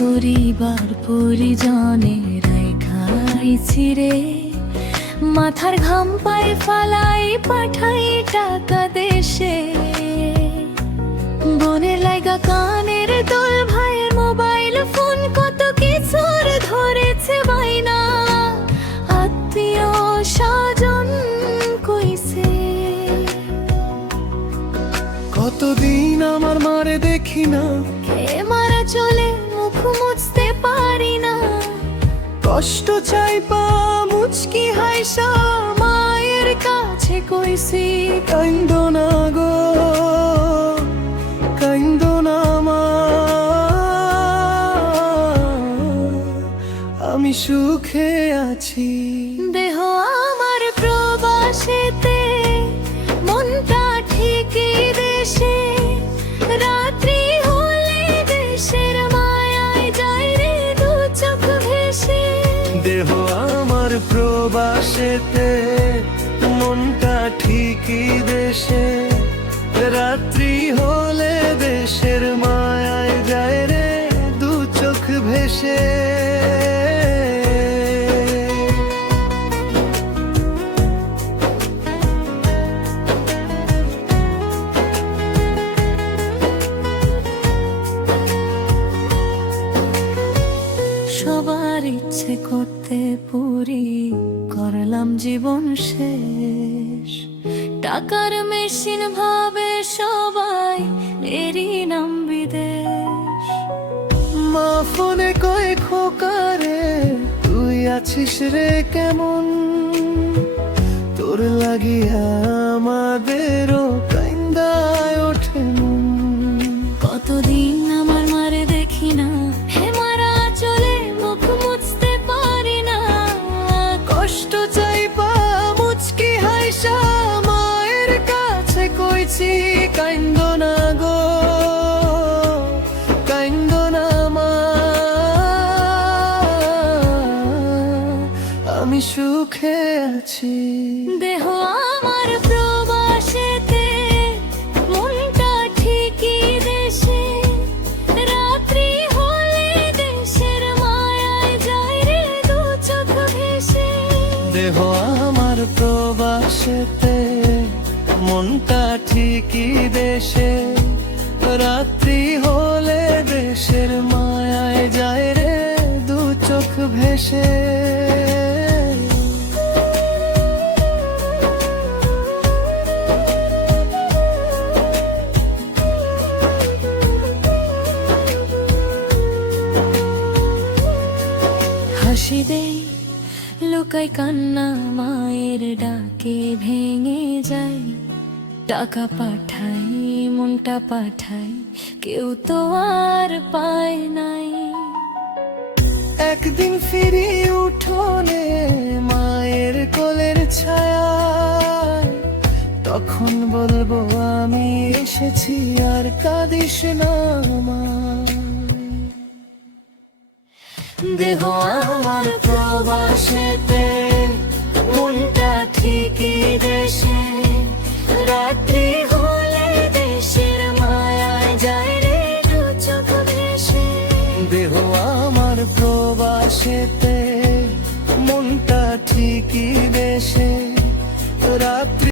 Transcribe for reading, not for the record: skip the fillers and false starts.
পরিবার পরিজনেরাই খাইছি রে, মাথার ঘাম পায়ে ফালাই পাঠাই টাকা দেশে। বোনের লাইগা কানের দোল, ভাইয়ের মোবাইল ফোন, কত কিছুর ধরেছে বাইনা, আত্মীয় স্বজন কইছে। কতদিন আমার মারে দেখি না, কে মারা চলে মুখ মুছতে পারি না, কষ্ট চাইপা মুচকি হাইসা মায়ের কাছে কইছি কাইন্দো না গো, কাইন্দো না মা, আমি সুখে আছি। দেহ আমার প্রবাসেতে, মনটা ঠিকই দেশে, রাত্রি হলে দেশের মায়ায় যায় রে দু চোখ ভেসে। দেহ আমার প্রবাসেতে, মনটা ঠিকই দেশে, রাত্রি হলে দেশের মায়ায় যায় রে দু চোখ ভেসে। সবার ইচ্ছে করতে পুরি করলাম জীবন শেষ, টাকার মেশিন ভাবে সবাই এরই নাম বিদেশ। মা ফোনে কয় খোকারে তুই আছিস রে কেমন, তোর লাগিয়া আমাদেরও কাইন্দায় ওঠে মন। কতদিন আমার মারে দেখি না, হে মারা চলে মুখ মুছতে পারি না, কষ্ট চাইপা মুচকি হাইসা মায়ের কাছে কইছি কাইন্দো না গো, কাইন্দো না মা, আমি সুখে আছি। দেহ আমার প্রবাসেতে, মনটা ঠিকই দেশে, রাত্রি হলে দেশের মায়ায় যায় রে দু চোখ ভেসে। দেহ আমার প্রবাসেতে, মনটা ঠিকই দেশে, রাত্রি হলে দেশের মায়ায় যায় রে দু চোখ ভেসে। হাসি দেই লুকাই কান্না, মায়ের ডাকে ভেঙে যায়, টাকা পাঠাই মনটা পাঠাই, কেউ তো আর পায় নাই। একদিন ফিরি উঠোনে মায়ের কোলের ছায়া, তখন বলবো আমি এসেছি আর কাঁদিস না মা। দেহ আমার প্রবাসেতে, মনটা ঠিকই দেশে, রাত্রি হলে দেশের মায়ায় যায় রে দু চোখ ভেসে। দেহ আমার প্রবাসেতে, মনটা ঠিকই দেশে, রাত